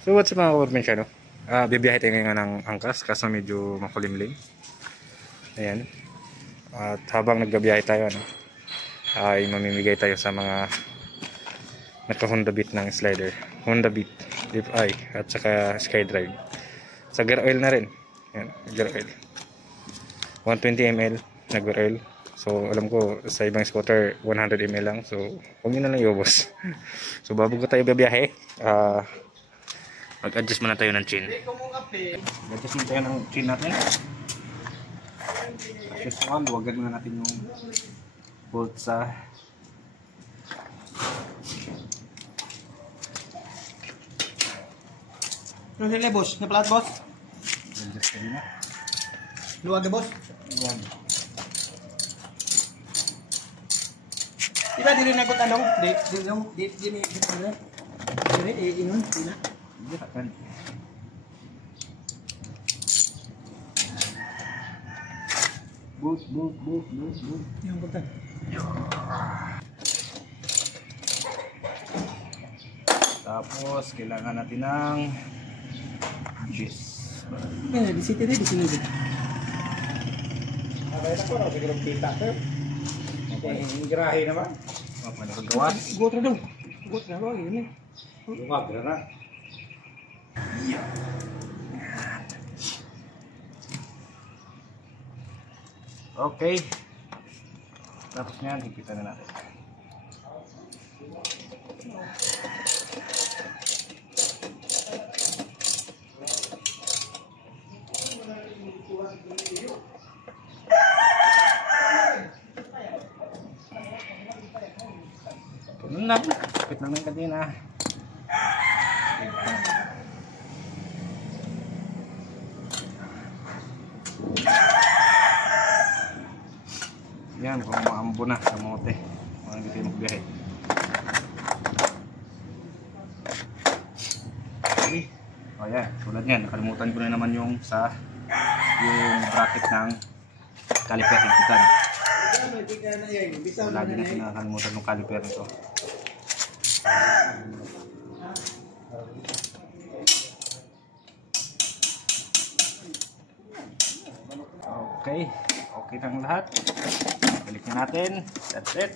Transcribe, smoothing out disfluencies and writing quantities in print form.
So what's up mga kaprobinsya, no? Bibiyahe tayo ngayon ng angkas kaso medyo makulimlim. Ayan. At habang nagbibiyahe tayo, ano, ay mamimigay tayo sa mga naka-Honda Beat ng slider. Honda Beat, Deep Eye, at saka SkyDrive. Sa gear oil na rin. Ayan, gear oil. 120 ml na gear oil. So alam ko sa ibang scooter 100 ml lang. So huwag nyo na lang iubos. So bago ko tayo bibiyahe, mag-adjust muna tayo ng chin. Mag-adjust muna tayo ng chin natin. Just one, luwagan muna natin yung bolt sa ano sila boss? Napalat boss? adjust kanina. Luwag na boss? Luwag. Diba di rin nagot anong? Di ni ano? Di ingon? Di na? Hindi takpan. Boot. Yung butan. Tapos kailangan natin ng juice. Yan, di city rin, di sini din. Abay na ko, siguro kita sir. Ang girahe naman. Apa na gawas? Gut na daw. Gut na daw, yun eh. Lumag na. Okay. Tapos niyan, hipitan na natin. Ganun lang. Hipit lang ng kanina. Yan, kung maambo na sa mote. Mga hindi tayo magbiyahe. Okay. O yan, tulad yan. Nakalimutan ko na naman yung bracket ng caliper higpitan. So, lagi natin nakalimutan yung caliper nito. Okay. Okay ng lahat. Balik na natin. That's it.